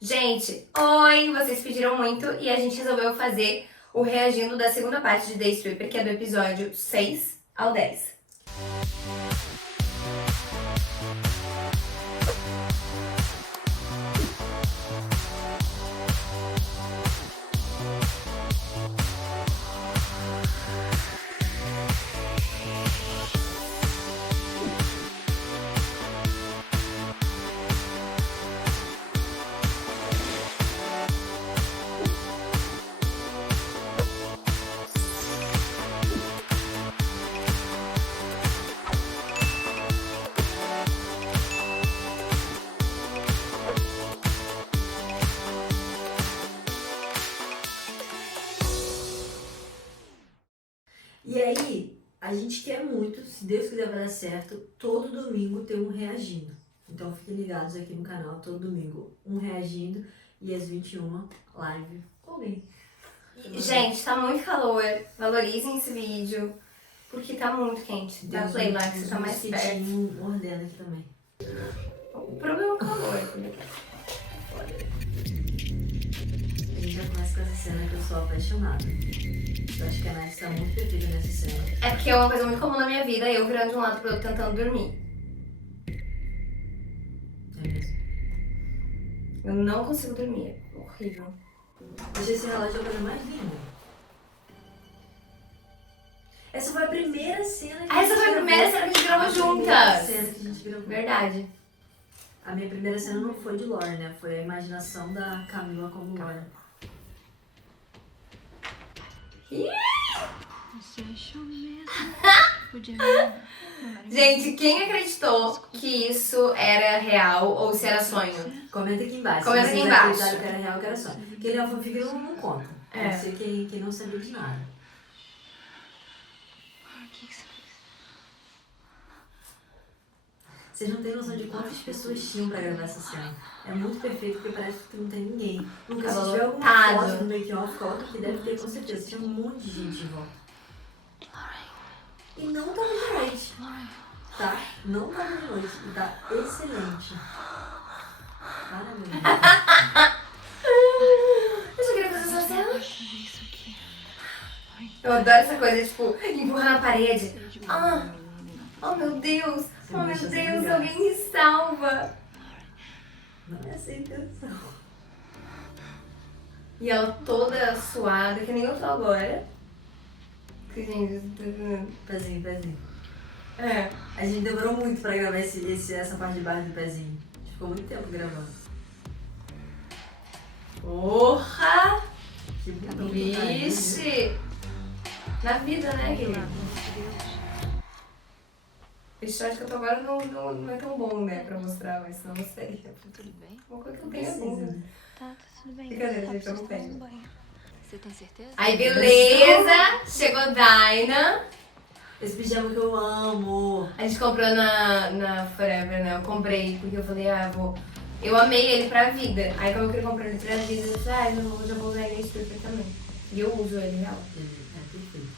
Gente, oi! Vocês pediram muito e a gente resolveu fazer o reagindo da segunda parte de Day Stripper, que é do episódio 6 ao 10. E aí, a gente quer muito, se Deus quiser vai dar certo, todo domingo ter um reagindo. Então fiquem ligados aqui no canal, todo domingo um reagindo e às 21 live comigo. Gente, tá muito calor, valorizem esse vídeo, porque tá muito quente. Dá play lá que você tá mais perto. Mordendo aqui também. O problema é o calor, filha. A gente já começa com essa cena que eu sou apaixonada. Eu acho que a Nath tá muito perfeita nessa cena. É porque é uma coisa muito comum na minha vida, eu virando de um lado pro outro tentando dormir. É mesmo. Eu não consigo dormir, é horrível. Achei esse relógio a coisa mais linda. Essa foi a primeira cena que Essa foi a primeira cena que a gente gravou juntas! Cena que a gente gravou. Verdade. A minha primeira cena não foi de Lore, né? Foi a imaginação da Camila como Lore. Você achou mesmo? Podia Gente, quem acreditou que isso era real ou se era sonho? Comenta aqui embaixo. Comenta se aqui vocês embaixo. acreditaram que era real ou que era sonho. Porque ele é uma fanfic que não conta. É. Pode ser quem não sabia de nada. O que você fez? Vocês não têm noção de quantas pessoas tinham pra gravar essa cena. É muito perfeito porque parece que não tem ninguém. Lucas, se tiver alguma Lotado. foto no make-off, coloca que deve ter com certeza. Tinha um monte de gente em volta. E não tava de noite. Tá? Não tava de noite. E tá excelente. Maravilhoso. Eu só queria fazer essa cena. Isso aqui. Eu adoro essa coisa, tipo, empurrar na parede. Ah, oh meu Deus, oh meu Deus, alguém me salva. Não é essa a intenção. E ela toda suada, que nem eu tô agora. Que gente, Pezinho, pezinho. é. A gente demorou muito pra gravar essa parte de baixo do pezinho. A gente ficou muito tempo gravando. Porra! Que bonito. Vixe! Na vida, né, querida? Esse short que eu tô agora não é tão bom, né, pra mostrar, mas senão não seria. Tudo bem? Uma coisa que eu tenho é bunda. Tá tudo bem. Brincadeira, Só gente, eu não preciso tomar tenho. um banho. Você tem certeza? Aí, beleza! Chegou Dyna. Esse pijama que eu amo. A gente comprou na Forever, né? Eu comprei porque eu falei, eu amei ele pra vida. Aí, como eu queria comprar ele pra vida, eu falei, eu já vou usar ele nesse Stripper também. E eu uso ele, real. É perfeito.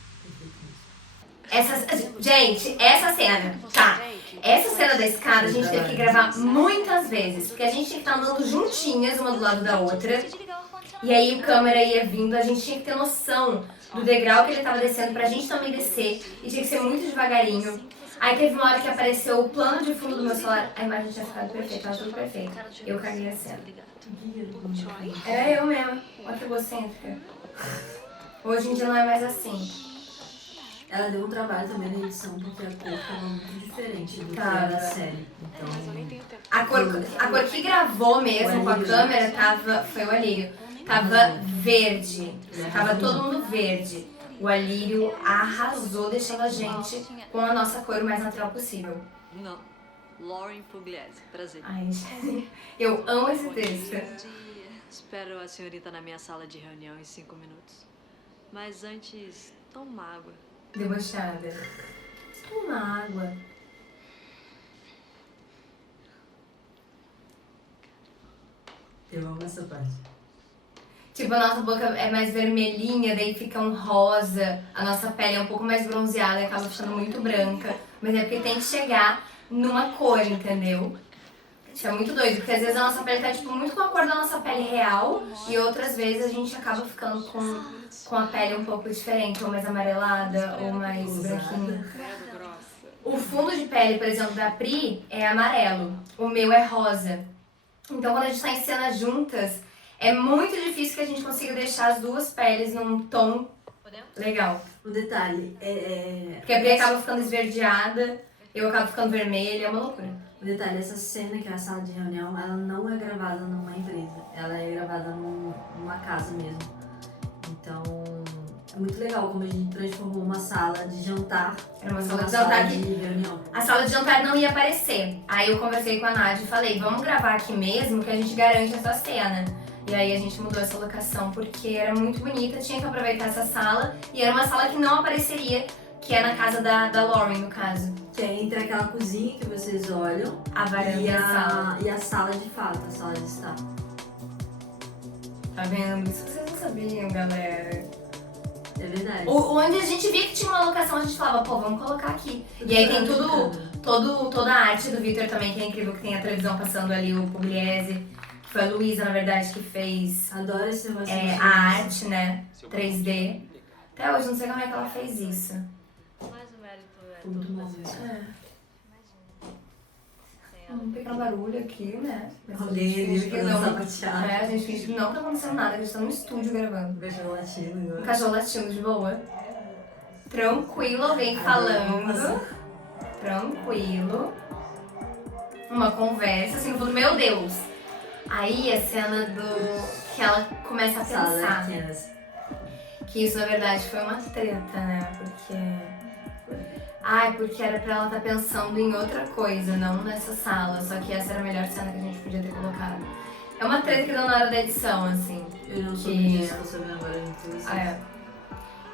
Gente, essa cena, tá? Essa cena da escada a gente teve que gravar muitas vezes, porque a gente tinha que estar andando juntinhas, uma do lado da outra. E aí o câmera ia vindo, a gente tinha que ter noção do degrau que ele tava descendo pra gente também descer. E tinha que ser muito devagarinho. Aí teve uma hora que apareceu o plano de fundo do meu celular, a imagem tinha ficado perfeita, tava tudo perfeito. Eu caguei a cena. É eu mesma, olha que egocêntrica. Hoje em dia não é mais assim. Ela deu um trabalho também na edição, porque a cor tava muito diferente do que Tava. era da série. Mas eu nem Então, tenho tempo. A cor que gravou mesmo com a câmera foi o Alírio. Tava verde. Tava todo mundo verde. O Alírio arrasou, deixando a gente com a nossa cor o mais natural possível. Não. Lauren Pugliese, prazer. Ai, gente, eu amo esse texto. Bom dia. Espero a senhorita na minha sala de reunião em 5 minutos. Mas antes, toma uma água. Debochada. Toma água. eu amo essa parte. Tipo, a nossa boca é mais vermelhinha, daí fica um rosa. A nossa pele é um pouco mais bronzeada e acaba ficando muito branca. Mas é porque tem que chegar numa cor, entendeu? Isso é muito doido, porque às vezes a nossa pele tá, tipo, muito com a cor da nossa pele real e outras vezes a gente acaba ficando com a pele um pouco diferente, ou mais amarelada, ou mais branquinha. O fundo de pele, por exemplo, da Pri é amarelo, o meu é rosa. Então quando a gente tá em cena juntas, é muito difícil que a gente consiga deixar as duas peles num tom legal. Um detalhe, Porque a Pri acaba ficando esverdeada, eu acabo ficando vermelha, é uma loucura. essa cena que é a sala de reunião, ela não é gravada numa empresa, ela é gravada numa casa mesmo. Então, é muito legal como a gente transformou uma sala de jantar Era uma sala numa de jantar de que reunião. a sala de jantar não ia aparecer. Aí eu conversei com a Nádia e falei, vamos gravar aqui mesmo que a gente garante essa cena. E aí a gente mudou essa locação porque era muito bonita, tinha que aproveitar essa sala e era uma sala que não apareceria, que é na casa da Lauren, no caso. Que é entre aquela cozinha que vocês olham A varanda e e a sala. e a sala de fato, a sala de estar. Tá vendo? Isso vocês não sabiam, galera. É verdade. Onde a gente via que tinha uma locação, a gente falava, pô, vamos colocar aqui. E aí tem toda a arte do Victor também, que é incrível, que tem a televisão passando ali, o Pugliese, que foi a Luísa, na verdade, que fez Adoro esse negócio. a arte, né? 3D. Até hoje, não sei como é que ela fez isso. Mas o mérito é Muito todo bom. brasileiro. Um pequeno barulho aqui, né? Alguém ali que não sapatear. A gente finge que não tá acontecendo nada, que a gente tá no estúdio gravando. Beijo latino. Um cachorro latindo de boa. Tranquilo, alguém falando. Tranquilo. Uma conversa, assim, no fundo, meu Deus. Aí a cena que ela começa a pensar. Que isso, na verdade, foi uma treta, né? Porque era pra ela estar pensando em outra coisa, não nessa sala. Só que essa era a melhor cena que a gente podia ter colocado. É uma treta que deu na hora da edição, assim. Eu não soube disso, tô sabendo agora de tudo isso.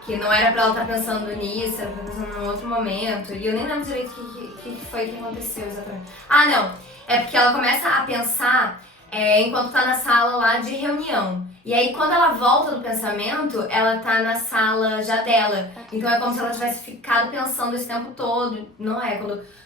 Que não era pra ela estar pensando nisso, era pra estar pensando num outro momento. E eu nem lembro direito o que foi que aconteceu exatamente. Ah, não. É porque ela começa a pensar enquanto tá na sala lá de reunião. E aí, quando ela volta do pensamento, ela tá na sala já dela. Então é como se ela tivesse ficado pensando esse tempo todo. Não é?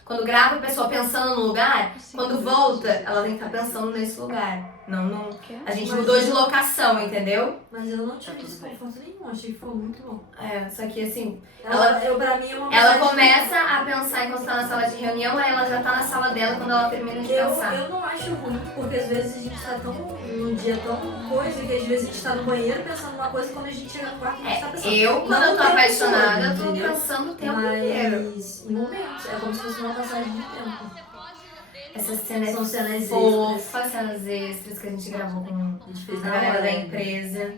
Quando grava a pessoa pensando no lugar, quando volta, ela tem que estar pensando nesse lugar. Não. A gente mudou de locação, entendeu? Mas eu não tive desconforto nenhum, achei que foi muito bom. Só que assim, Pra mim é uma ela vontade começa a pensar enquanto tá na sala de reunião, aí ela já tá na sala dela quando ela termina de pensar. Eu não acho ruim, porque às vezes a gente tá num dia tão coisa que às vezes a gente tá no banheiro pensando numa coisa e quando a gente chega no quarto a gente tá pensando. Eu, quando Não eu tô o tempo apaixonada, eu todo, tô entendeu? pensando o tempo inteiro. Mas em momentos, é como se fosse uma passagem de tempo. Essas cenas São cenas fofas, cenas extras que a gente gravou com A gente fez a na galera hora. da empresa.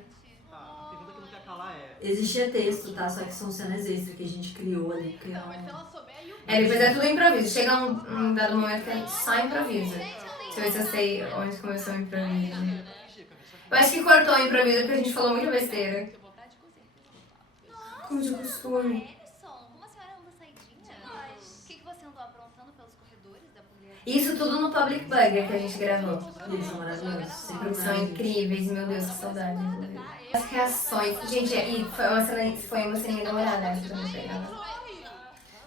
A pergunta que não quer calar é... Existia texto, tá? Só que são cenas extras que a gente criou ali. Depois é tudo improviso. Chega um dado momento que é só improviso. Deixa eu ver se eu sei onde começou o improviso. Eu acho que cortou o improviso porque a gente falou muita besteira. Como de costume. Emerson, como a senhora anda saidinha? Mas o que você andou aprontando pelos corredores da Pugliese? Isso tudo no Public Burger que a gente gravou. Eles são maravilhosos. Sempre Produção maravilhosos. incríveis, meu Deus, que saudade. As reações. Gente, e foi uma ceninha demorada essa pra me pegar.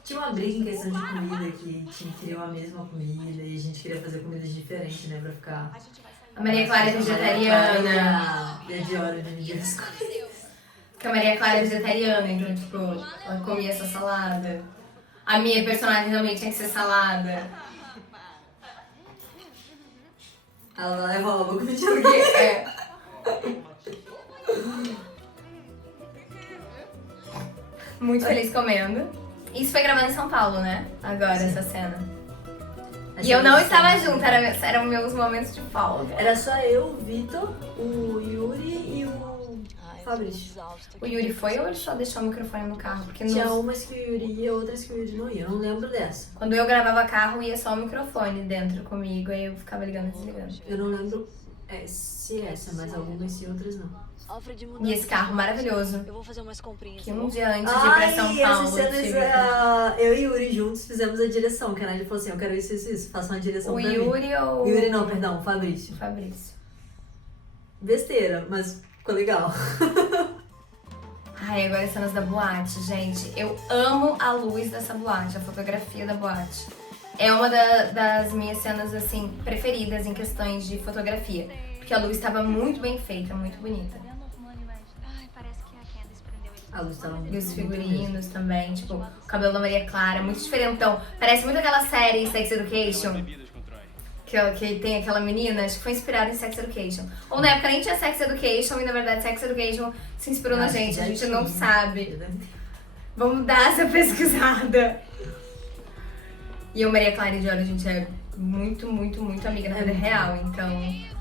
Tinha uma briga em questão de comida que tinha que criar a mesma comida e a gente queria fazer comidas diferentes, né? Pra ficar. A Maria Clara é vegetariana. E a Diora dividia as comidas. Porque a Maria Clara é vegetariana, então, tipo, ela comia essa salada. A minha personagem também tinha que ser salada. Ela leva a boca de alguém. Porque, Muito feliz comendo. Isso foi gravado em São Paulo, né? Agora, essa cena. E eu não estava junto, eram meus momentos de folga. Era só eu, o Vitor, o Yuri e o Fabrício. O Yuri foi ou ele só deixou o microfone no carro? Porque Tinha umas que o Yuri ia, outras que o Yuri não ia. Eu não lembro dessa. quando eu gravava carro, ia só o microfone dentro comigo, aí eu ficava ligando e desligando. Eu não lembro se essa, mas algumas sim, outras não. Alfred, E esse carro maravilhoso, Eu vou fazer umas comprinhas. que um dia antes de ir pra São Paulo, essas cenas, tive... eu e Yuri juntos fizemos a direção. Que a Nádia falou assim, eu quero isso. Faça uma direção O pra mim. Yuri ou... O Yuri não, perdão, o Fabrício. O Fabrício. Besteira, mas ficou legal. Ai, agora as cenas da boate, gente. Eu amo a luz dessa boate, a fotografia da boate. É uma das minhas cenas, assim, preferidas em questões de fotografia. Porque a luz estava muito bem feita, muito bonita. Ai, parece que a Candace prendeu ele. A luz tava E os figurinos também, tipo, o cabelo da Maria Clara, muito diferentão. Parece muito aquela série Sex Education, que tem aquela menina, acho que foi inspirada em Sex Education. Ou na época nem tinha Sex Education, e na verdade Sex Education se inspirou na gente, a gente não sabe. Vamos dar essa pesquisada. E a Maria Clara e Jory, a gente é muito, muito, muito amiga na vida real, então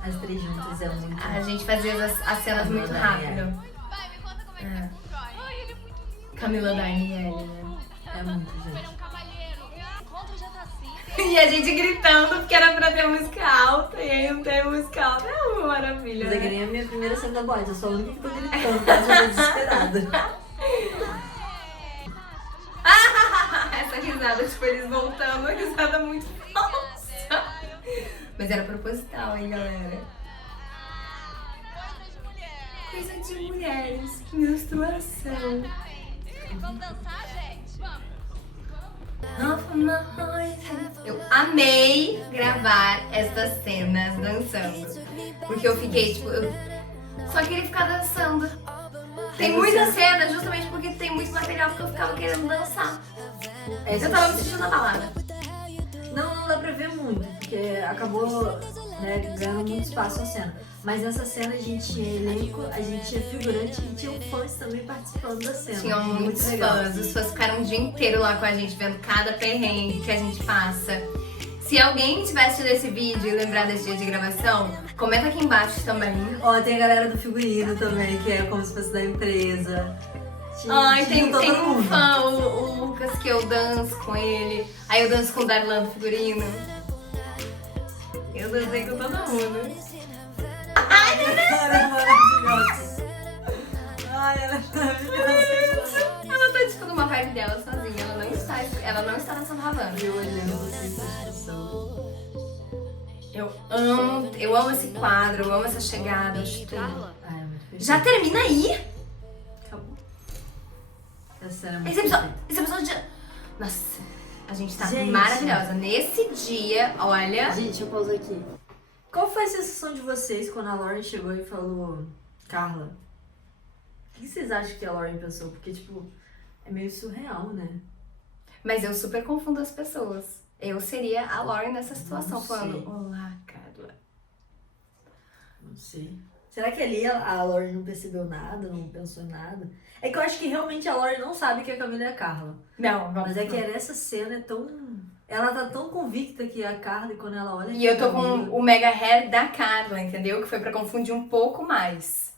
As três juntas é muito. a gente fazia as cenas muito rápido. Vai, me conta como é que É. constrói. Ai, ele é muito lindo. Camila Darnielle, né? É muito, Ele é gente. um cavalheiro. O encontro já tá assim. E a gente gritando porque era pra ter música alta e aí não tem música alta. É uma maravilha. Mas é que Né? nem a minha primeira cena da boate, eu sou a única que tô gritando, porque eu tô desesperada. Essa risada, tipo, eles voltando, uma risada muito falsa. Mas era proposital, hein, galera? Coisa de mulheres, menstruação. Vamos dançar, gente? Vamos. Eu amei gravar estas cenas dançando. Porque eu fiquei, tipo, eu só queria ficar dançando. Tem muita cena justamente porque tem muito material porque eu ficava querendo dançar. Eu tava me sentindo na balada. Não dá pra ver muito, porque acabou, né, ganhando muito espaço a cena. Mas nessa cena a gente tinha elenco, a gente tinha figurante e tinham fãs também participando da cena. Tinham Muito muitos legal. fãs, os fãs ficaram o dia inteiro lá com a gente, vendo cada perrengue que a gente passa. Se alguém tiver assistido esse vídeo e lembrar desse dia de gravação, comenta aqui embaixo também. Ó, tem a galera do figurino também, que é como se fosse da empresa. Ai, tem todo um mundo. fã, o Lucas, que eu danço com ele. Aí eu danço com o Darlan do figurino. Eu dancei com todo mundo. Ela é maravilhosa. Ai, ela é maravilhosa. Ela tá tipo numa vibe dela sozinha, ela não está dançando Havana. Eu olhando assim, essa expressão. Eu amo esse quadro, eu amo essa chegada, acho tudo. Carla, Ai, é muito perfeito. Já termina aí? Acabou. Essa cena é muito Esse episódio, perfeita. esse episódio de... Nossa, a gente tá Gente. maravilhosa. Nesse dia, olha... Gente, deixa eu pausar aqui. Qual foi a sensação de vocês quando a Lauren chegou e falou: Carla, o que vocês acham que a Lauren pensou? Porque, tipo, é meio surreal, né? Mas eu super confundo as pessoas. Eu seria a Lauren nessa situação, Não falando: sei. olá, Carla. Não sei. Será que ali a Lauren não percebeu nada, não pensou em nada? É que eu acho que realmente a Lauren não sabe que a Camila é a Carla. Não, vamos. Mas é que nessa cena é tão... Ela tá tão convicta que é a Carla e quando ela olha... E eu tô a Camila- com o mega hair da Carla, entendeu? Que foi pra confundir um pouco mais.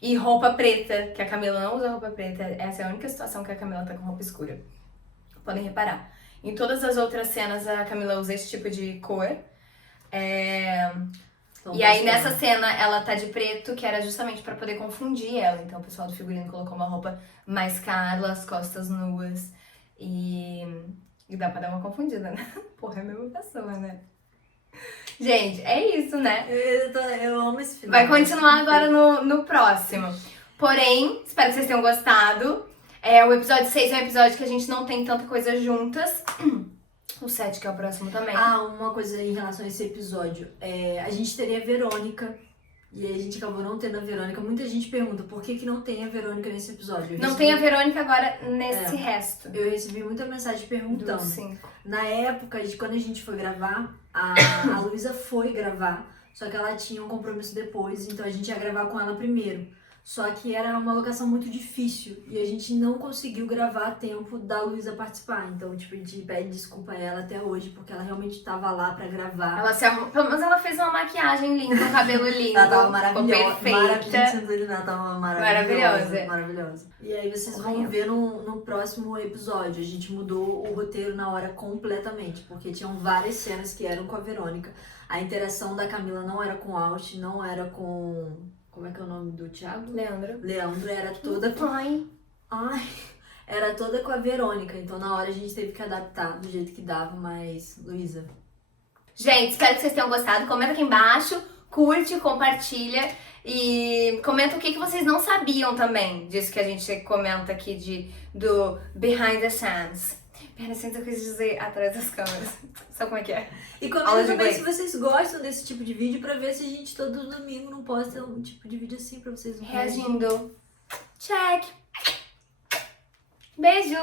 E roupa preta, que a Camila não usa roupa preta. Essa é a única situação que a Camila tá com roupa escura. Podem reparar. Em todas as outras cenas, a Camila usa esse tipo de cor. Então, E aí, tá nessa cena, ela tá de preto, que era justamente pra poder confundir ela. Então, o pessoal do figurino colocou uma roupa mais Carla, as costas nuas. E dá pra dar uma confundida, né? Porra, é a mesma pessoa, né? Gente, é isso, né? Eu amo esse filme. Vai continuar agora no próximo. Porém, espero que vocês tenham gostado. O episódio 6 é um episódio que a gente não tem tanta coisa juntas. O 7, que é o próximo também. Ah, uma coisa em relação a esse episódio. A gente teria a Verônica. E aí a gente acabou não tendo a Verônica. Muita gente pergunta por que não tem a Verônica nesse episódio. Não tem a Verônica agora nesse resto. Eu recebi muita mensagem perguntando. Dos 5. Na época de quando a gente foi gravar, a Luísa foi gravar, só que ela tinha um compromisso depois, então a gente ia gravar com ela primeiro. Só que era uma locação muito difícil e a gente não conseguiu gravar a tempo da Luísa participar. Então, tipo, a gente pede desculpa a ela até hoje, porque ela realmente estava lá pra gravar. Ela se arrumou, pelo menos ela fez uma maquiagem linda, um cabelo lindo. Ela tava ficou maravilhosa. perfeita. Ela tava Maravilhosa. maravilhosa. E aí vocês vão Horrível. ver no próximo episódio. A gente mudou o roteiro na hora completamente, porque tinham várias cenas que eram com a Verônica. A interação da Camila não era com o Alt, não era com... Como é que é o nome do Thiago? Leandro. Leandro, era toda com... Ai. Ai, era toda com a Verônica. Então na hora a gente teve que adaptar do jeito que dava, mas... Luísa... Gente, espero que vocês tenham gostado. Comenta aqui embaixo, curte, compartilha e comenta o que vocês não sabiam também disso que a gente comenta aqui do Behind the Scenes. Perna cinta eu quis dizer atrás das câmeras. Sabe como é que é? E Aula comenta de também inglês. se vocês gostam desse tipo de vídeo pra ver se a gente todo domingo não posta um tipo de vídeo assim pra vocês não reagirem. Reagindo. Check. Beijo.